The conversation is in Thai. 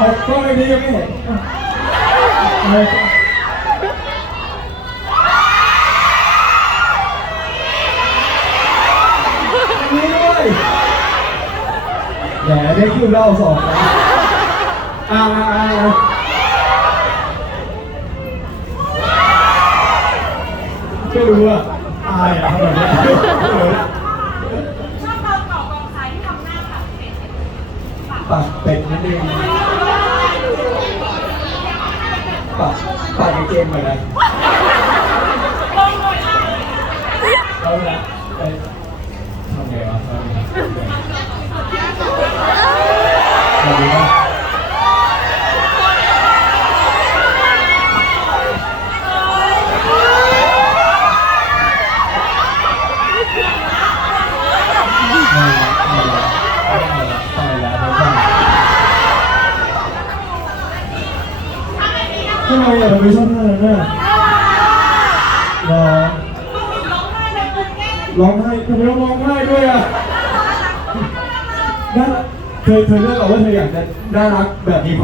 ไม่เห็นอะไรนี่ด้วยแหมได้คิวเล่าสองนะอ่าอ่าอ่าไม่รู้อะอายอะแบบนี้ชอบตอนต่อกองซ้ายที่ทำหน้าปากเป็ดปากเป็ดนั่นเองากปากในเกมเหมือนกันลงหน่อยค่ะเอาละไปทำไงวะสวัสดีครับไม่ละไม่ละไม่ละไปแล้วไปแล้ว ทำไมอะทำไมชอบท่านั้นอะรอร้องไห้เลยคุณแก้ร้องไห้ทำไมต้องร้องไห้ด้วยอะน่าเธอเธอเลือกเอาว่าเธออยากจะน่ารักแบบนี้